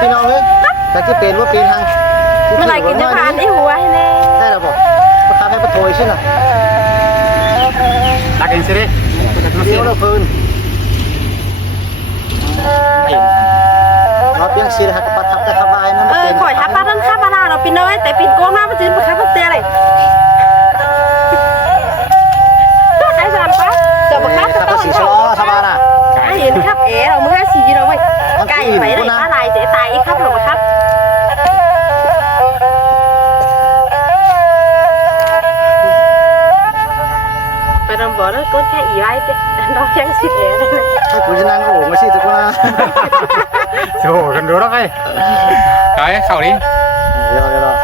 พี่น้องเลยแต่ที่เป็นว่าเป็นทางเมื่อไรกินจะผ่านไอ้หัวให้แน่ได้หรอบอกประคับให้ประโถยใช่ไหมตักเองสิดิเดี๋ยวเราคืนเราเพียงชีหักปัดทับแต่ขบายนั่นข่อยทับป้าท่านข้าบ้านเราปีน้อยแต่ปีนโกงหน้ามันจืดประคับเตี้ยเลยไอ้สามป้าเจ้าประคับก็สีชอชาวบ้านอ่ะไอ้เห็นครับเราเมื่อสีเราไว้ไก่ไปเลยป้าลายเจ๊ตายครับหรอครับไปนำบ่อแล้วก็แค่อีไว้เจ๊น้องยังสิเลยถ้าคุณจะนั่งโอ้มาสิทุกคนนะโซ่กันดูแล้วไงไก่เข่าดิเดี๋ยว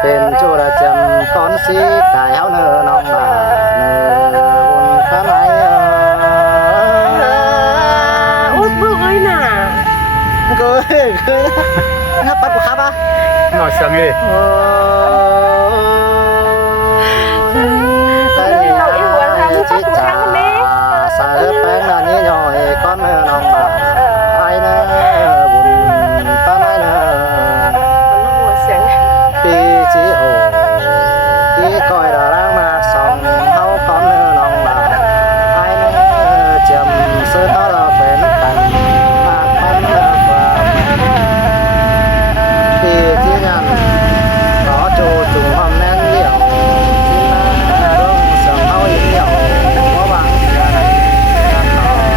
เป็นจุระจำก้อนสีไก่เอาเนื้อน้องบ่าเนื้อบนข้างในอุ้ยเบื่อเลยน่ะเคยนะปัดบุคคาปะหน่อยเสียงดิแต่เราเอ็งหัวทำจิตจ่าสายแป้งนั่นนี่ย่อยก้อนเนื้อน้องบ่าไอ้เนื้อบุญข้างในเนื้อปีจีโอปีก้อยดาร่างมาสองเฮาก้อนเนื้อน้องบ่าไอ้เนื้อจำซื้อต่อเราเป็นกันมากพันเนื้อกว่าปีที่ยันขอโจจุ่มหอมแน่นเดี่ยวที่มาเรื่องเสียงเฮาอีกเดี่ยวเพราะบางอย่างกันนอน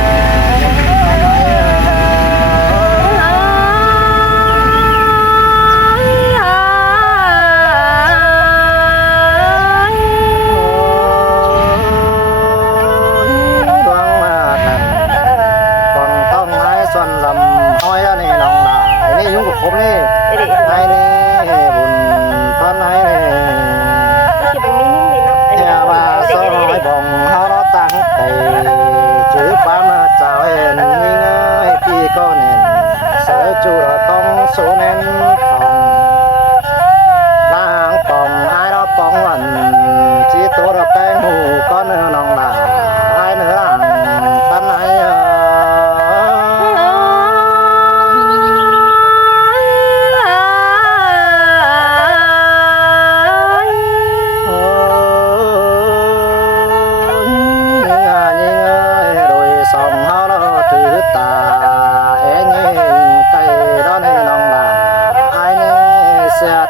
ผมนี่ไอ้นี่บุญพระนายนี่แค่ว่าสอยบ่งเฮาเราตั้งใจจื้อป้ามาเจ้าเอ็นนี่เงยพี่ก็เน้นเสือจูเราต้องโซเน้นของล้างป่องไอ้เราป่องวันจีตัวเราแป้งหูก็เนื้อน้องบ่าไอ้เนื้อหลังพระนาย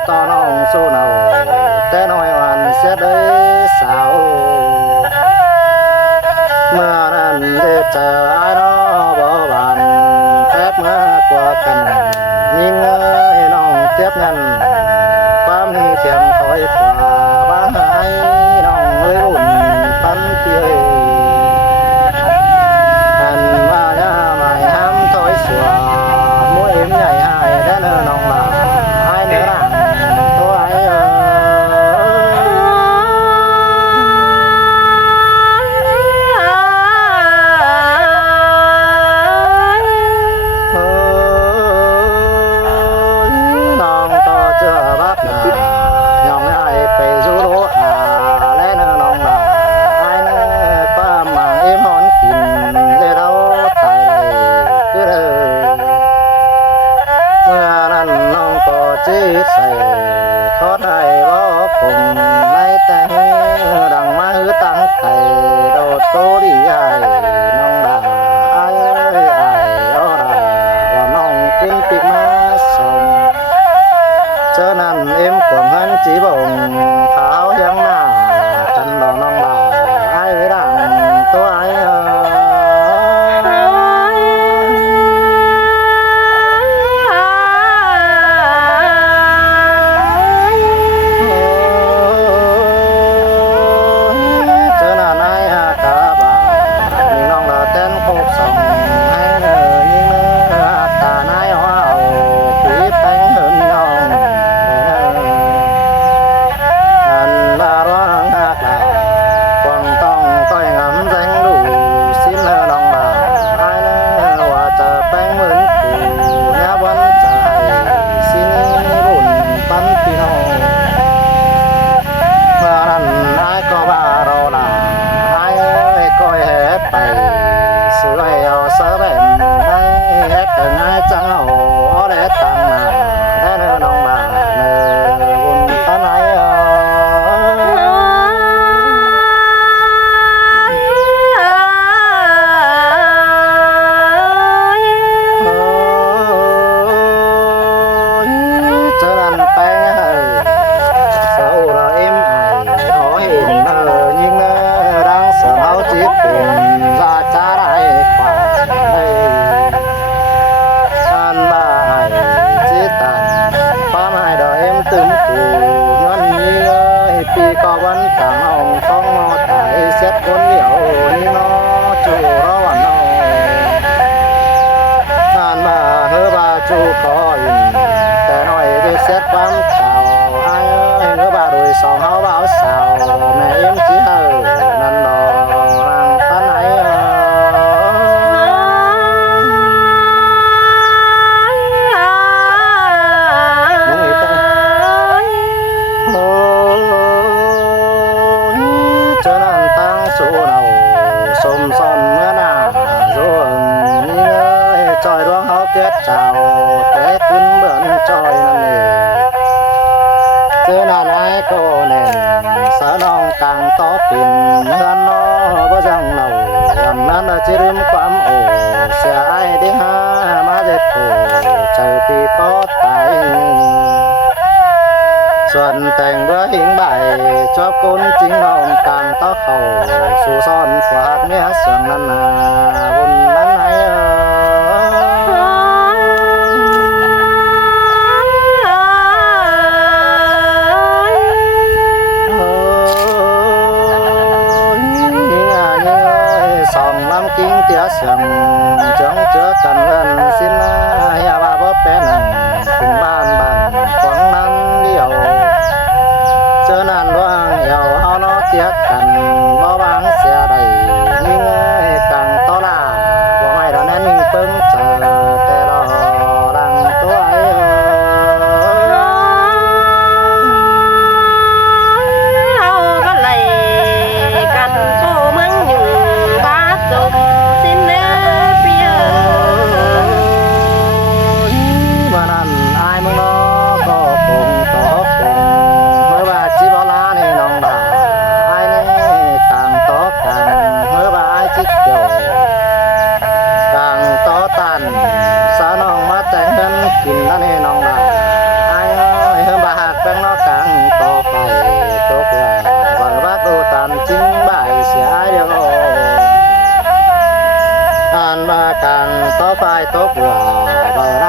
ตอนน้องสู้เนาแต่น้อยวันเสียได้สาวเมื่อนั้นได้เจอไอ้น้องบ่บานแทบมากกว่ากันยิ่งให้น้องเทียบนั้นความนี้เทียมคอยฝ่าบ้าให้น้องเลยอุ่นปันเตียหันว่าจะไม่ห้ามถอยสัวมวยใหญ่หายได้เนื้อน้องมาให้เนื้อ รู้ก็ยินแต่น้อยจะเสียความเจ้าไอ้เอ้ยเนื้อบ่าโดยสองเฮาบ่าวสาวแม่เอ็มจีเฮานั่นดอกทางปานไหนลุงอีกจังโอ้ยเจอนั่นตั้งสู้เราสมซ้อนเมื่อหน้าโซนนี่เอ้ยจอยดวงเฮาเกิดเจ้าแต่ขึ้นเบิ่นจอยนั่นเองเจอหน้าไหนก็แน่สะน้องกลางต่อปิ่นเฮือนน้อบ่จังเราวันนั้นจะลืมความโอ้เสียไอ้ที่หามาเจ็บโอ้ใจปีปอดตายส่วนแต่งเบื่อหิงใบชอบคนจริงน้องกลางต่อเขาสู่ซ่อนฝากเนื้อส่วนนั้นนาบุญนั้นไหนkinh tia sầm chẳng chữa cần gần xin ya ba bóp bé nặng cùng ban bàn quăng năn điều chớ nan đoan giàu hao nó tiếc cần bao băng xe đầy nhưng càng to là bỏ mày đó nên mình pưng chờ tè đò đang tốiกินแล้วนี่น้องบ่าไอ้เอ้ยบาหักแป้งนอกกลางต่อไปตกว่าวันว่าโตตามจริงบ่ายเสียเดียวอ่านมากลางต่อไปตกว่าบ่ายไร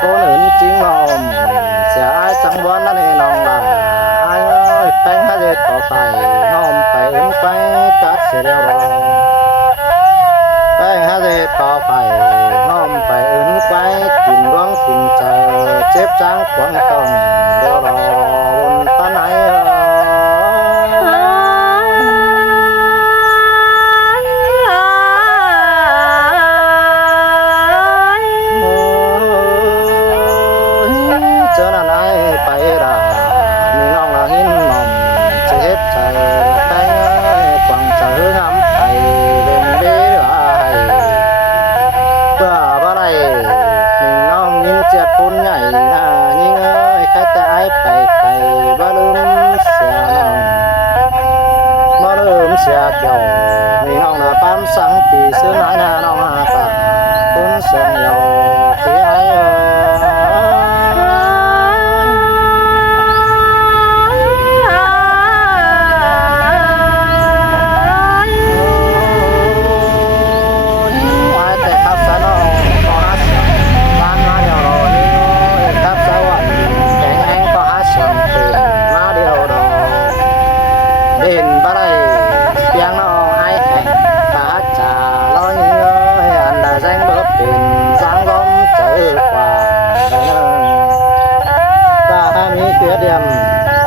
กูหนุนจริงลมเสียไอ้จังหวะนั่นนี่น้องบ่าไอ้เอ้ยแป้งให้เด็ดต่อไปน้อมไปอึ้งไปกัดเสียเดียวแป้งให้เด็ดต่อไปน้อมไปอึ้งไปกินร้องกินใจเจ็บจังขวางต้องเดี๋ยวรอบนตาไหนเจอหน้าไหนไปด่ามีน้องละหินมอมเจ็บใจแป้งขวางใจงำไปเล่นเบี้ยเพื่อบ่ได้เจ็บปุ่นใหญ่นะยิ่งเอ้ยใครแต่ไอ้ไปไกลบ่ลืมเสียน้องบ่ลืมเสียเกี่ยวมีน้องน่ะปั๊มสังปีซื้อหน่อยนะน้องหากะปุ่นเสียงเยาที่ไอ้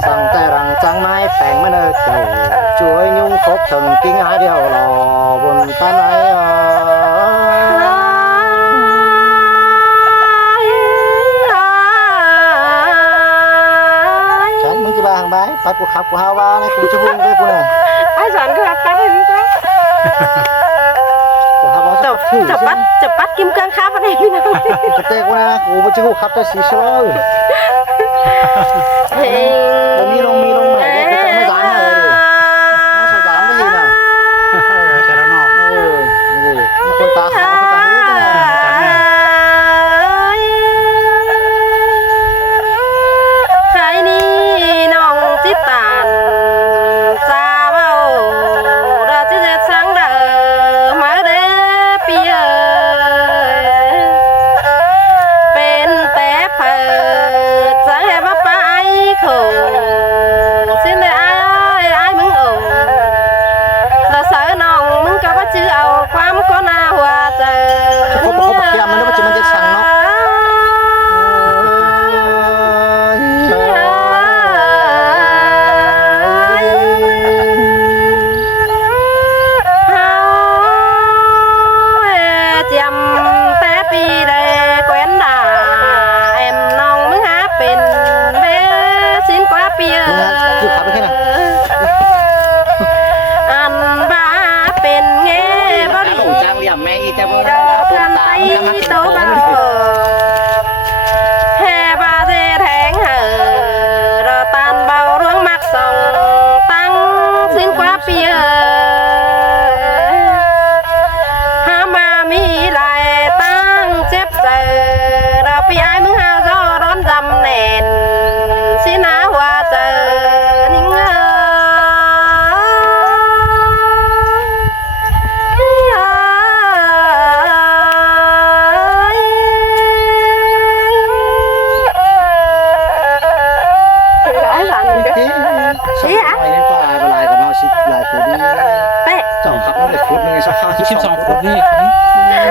สั่งแต่รังจังไม้แฝงมาเนอเก่าช่วยยุ่งคบถึงกิ้งหาเดียวรอบนตาไหนฉันมึงจะบางไปไปกูขับกูหาว่านะกูจะพุ่งไปกูเนี่ยไอ้สอนก็รับกันให้พี่ก็จะปัดกิมกังค้าประเดี๋ยวพี่น้องกระเตกกูนะกูไม่จะกูขับจะสีโซ่มีลงใหม่ก็จะไม่ร้านเลยไม่ใช่ร้านไม่ยินอ่ะแต่ละนอกนี่คนตาขาวคนตาดีจังใครนี่น้องจิตตานซาเบาเราจะสังเดอมาเด้เปียเป็นแต่เปิดใจว่าไปเขา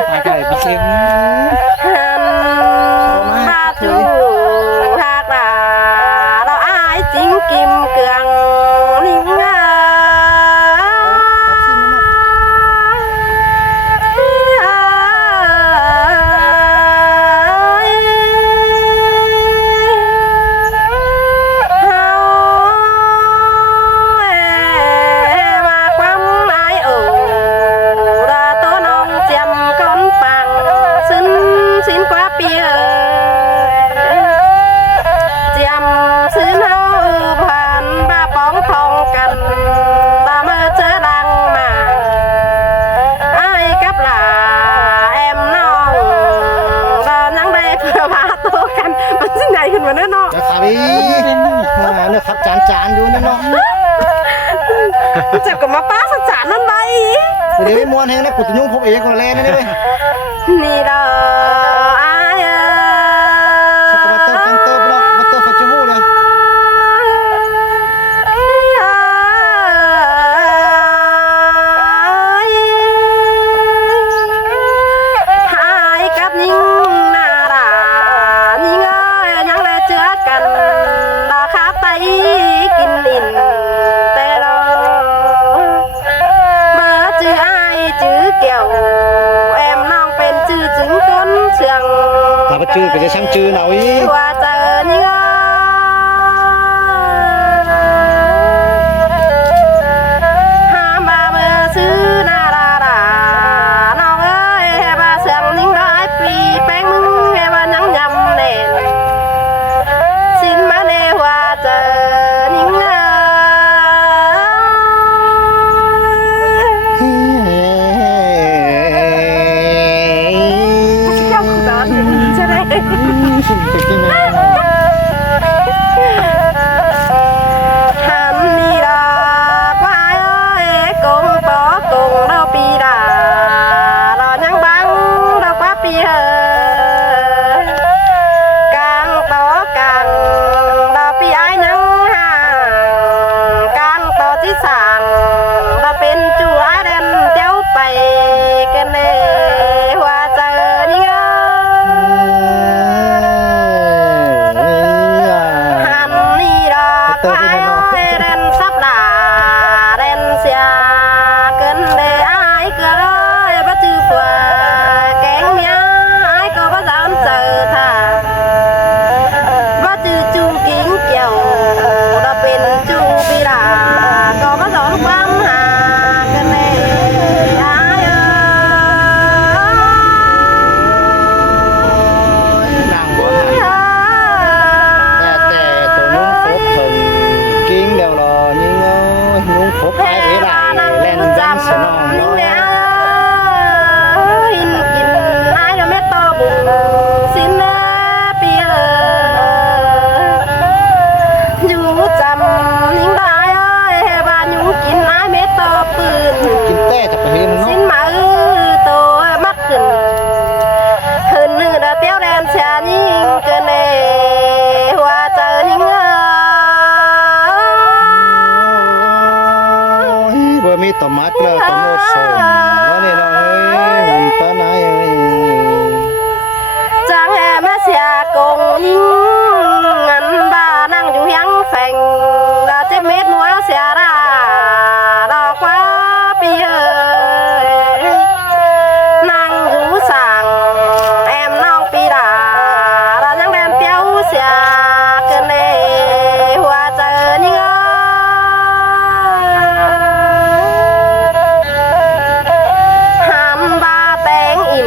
ai cái bị xem Hà chu hạc là đó ai chính kim cường linh nước khắp chán chán luôn đó nóจะก็มาป้าสัจจานั่นไป เดี๋ยวไอ้มวนแห้งนะกูจะยุ่งพวกเอกก่อนแลนนี่เว้ย นี่ดออาย สกัดเติมจังเติมแล้วมาเติมฟัจจูเลยหายกับนิ่งนารานิ่งยังเลยเจอกันดอขาไปกินลิ้นแต่เราเมื่อจื้ออายจื้อเกี่ยวแอมน้องเป็นจื้อจึงต้นเชียง ถ้าไปจื้อก็จะช่างจื้อหน่อย ว่าเจอนิ่งหามาเมื่อซื้อนาราน้องเอ้ยบาเสียงนิ่งร้อยปีแป้งมึงเอว่ายังยำเน่นสินมาเนว่าเจอนิ่งเจ้าคุณตอนใช่ไหม Hàm đi đà quái ơi cùng bỏ cùng đâu pi đà lo nhang băng đâu quá pi hơi càng to càng đâu pi ai nhang hàng càng to chỉ sàng đâu bên chủ ai đen đeo bay cái này hoa trời đi Hàm đi đà quái ơi đen sắp là đen xia cơn để ai cười bắt chư phùa kén mía ai có bắt dám chờ thà bắt chư chung kính kiểu đã bên chung bi đà có bắt dám quăng hà cơn này ai ơi นั่งบ่แต่ตัวนุ่งครบเพิ่นกิ้งเดียวรอยิงนุ่งครบไปเอ๋ได้แล่นยันสนองน้อย หินกินนายเม็ดโตบุญสินปีอยู่จำนิ่งได้บ้านอยู่กินนายเม็ดโตปืน กินแต่จะไปเห็น สิ เนาะ นมาโตมัดขึ้นขึ้นนึงเตี้ยวแดนเสียยิ่งเกินเอหัวเจอนิ่ง บ่มีตมัดแล้วตโมดสมแล้วนี่น้องเอ้ยมันปานไหนอย่างนี้ Chàng em xia cùng nhìn ngắn bà năng dù hiang phèn là chết mết múa xia ra đỏ quá bi ơi năng dù sàng em nong bi đà là những đêm tiêu xia cơn này hoa chờ nhìn hàm ba tên im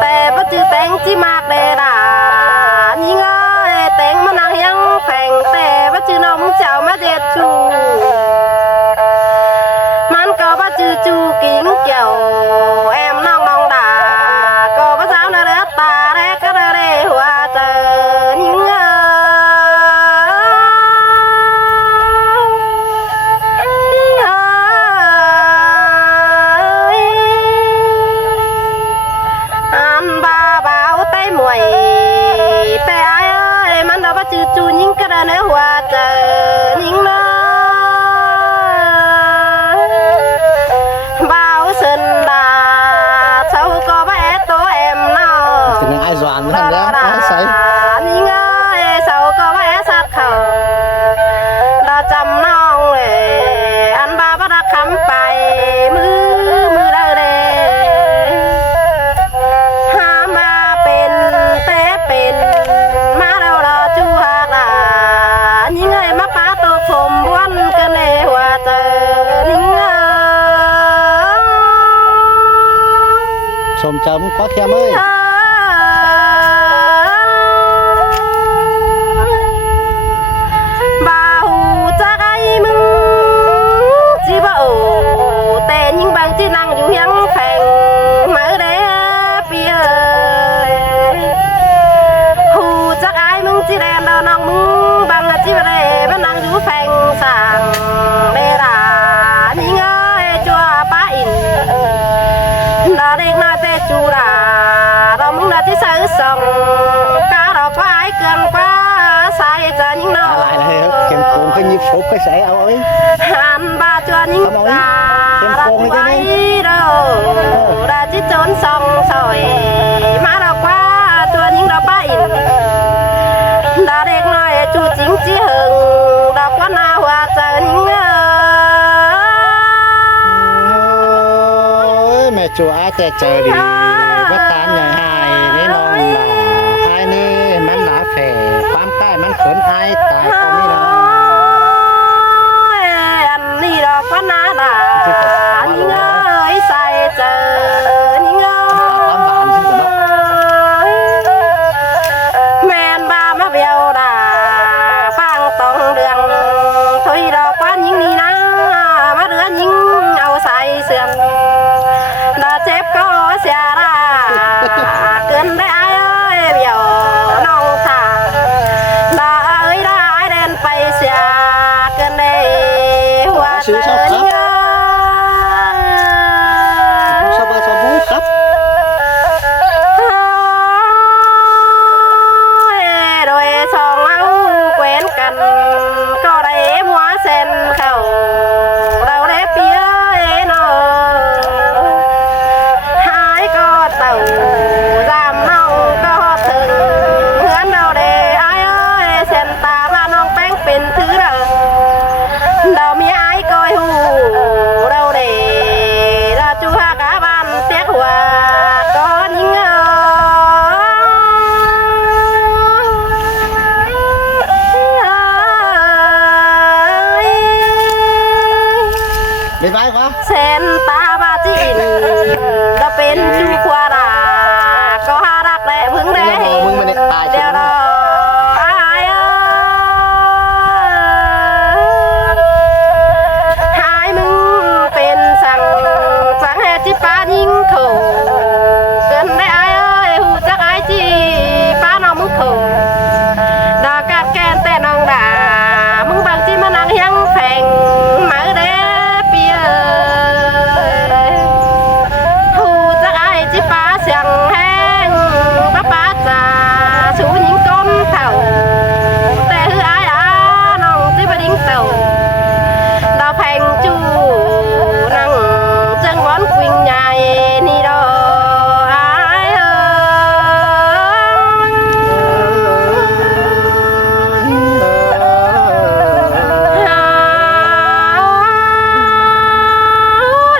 tè bắt chư tên chỉ mạc đề đà nhìn ơi tên mà nàng hiang phèn tè bắt chư nông chào má dệt chu man có bắt chư chu kính kiểu em nong nong đà có bắt giáo nó đất ta đấy cái đây hoa chờ nhìn An ba báo tay muội tay ai ơi man đâu bắt chư chu những cái đó nếu hoa chờ những nó báo sơn đà sâu านนั่นแหละใส่ นี่ไงเสาก็แวะสัตว์เขาเราจำน้องเลยอันบาบรักคำไปมือได้เลยหามาเป็นแต่เป็นมาเราจูหากหลานี่ไงมาป้าตัวผมวันกันเลยว่าเจอนี่ไง สมจำก็แค่เมื่อย บ่าวจักไอ้มึงจีบ่โอแต่ยิ่งบางที่นั่งอยู่ยังแฝงมาเด้ปีเอ้ยหูจักไอ้มึงจีแดนเราน้องมึงบางจีบ่ได้มานั่งอยู่แฝงสั่งเวลานี่ไงจัวป้าอินดาเด็กน้อยแต่จูราเรามึงน่ะที่ซื้อส่งกาเราก็ไอ้เกินกว่าใส่จะยิ่งน้อ อะไรเลยเข็มโกงขึ้นยิบฟุบไปใส่เอาเอ้ย หันบาจวนยิ่งตาเราไว้เราเราจิจนสองสอยมาเรากว่าตัวยิ่งเราป้าอินดาเด็กน้อยจูจริงจีหึงเรากว่านาหัวเจอยิ่ง แม่จัวแต่เจอดีว่าตาใหญ่หายนี่น้องหลาไอ้นี่มันหนาแฝความใกล้มันเขินไอ้ตายก็ไม่ได้ อันนี้ดอกว่านาดายิ่งเอ้ยใส่เจอยิ่งเอ้ยแม่นบามาเบียวดาฟังต้องเรื่องถุยดอกว่ายิ่งนี่นะมาเรือนยิ่งเอาใส่เสื่อมดาเจ็บก็เสียราเกินได้เอ้ยเบียวน้องสาดาเอ้ยได้เดินไปเสียเกินได้หัวเตือนเง สบายสบู่ครับ โดยสองเอาแขวนกันก็ได้หัวเส้นเข้าเราได้เปียเนาะหายก็เต่าจำน้องก็ถึงเหมือนเราได้ไอ้เอ้ยเส้นตาว่าน้องแป้งเป็นถือเรามีไอ้ก้อยหูเราได้เราจูหากาบันเตียกหัวก็ยิ่งบ๊ายบายครับ เส้นตาบาจีนเราเป็นจูขวาดาก็หารักและพึ่งได้เดี๋ยวรอไอ้หายมึงเป็นสั่งให้ที่ป้ายิงเขาเกินได้ไอ้เอ้ยหูจักไอ้จีป้าน้องมึงเขาดากัดแกนแต่น้องด่ามึงบางที่มานั่งยังแฝงมาเด้เปียหูจักไอ้จีป้าเสียงแห้งป้าจ๋าสูยิงก้นเต่าแต่คือไอ้น้องจีบดิ้งเต่าดาวแพงจูนั่งจังหวอนกุยใหญ่นี่ดอไอ้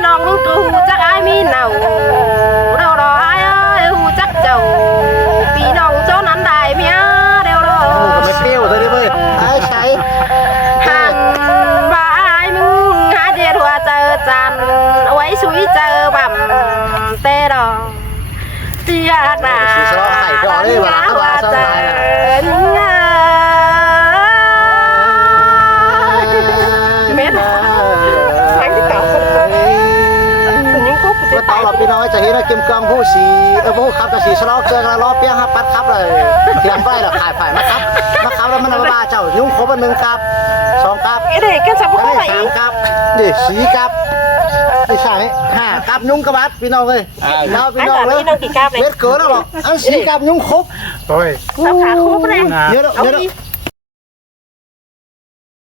น้องมึงกูจักไอ้มีเหนาเรารอไอ้หูจักเจ้าปีน้องเจ้านั้นได้เมียเดี๋ยวรอ ก็ไม่เปรี้ยวเลยดิเว้ยไอ้ใช้ หันบ่ายมึงหาเดียหัวเจอจันไว้สุยเจอบ่ำเตะดอกเตียกหนาหัวเจอเงเม็ดทั้งที่เก่าคนยังคุก ว่าตอนเราพี่น้อยจะเห็นกิมกองผู้สีผู้ขับจะสีสลอกเจอกันล้อเปี้ยงปัดครับเลยเทียมไฟเราขายฝ่ายมาครับแล้วมันเอามาเจ้ายุ่งครบ1ครับ2ครับ เด็กก็จะพูดอะไร 3ครับดิ4ครับไม่ใช่5ครับยุ่งกระบัดพี่น้องเลยเราพี่น้องเลยเม็ดเกินแล้วหรอกอัน4ครับยุ่งครบ โอ้ย เอาขาคู่ไปเลย เยอะ เอา เยอะ อี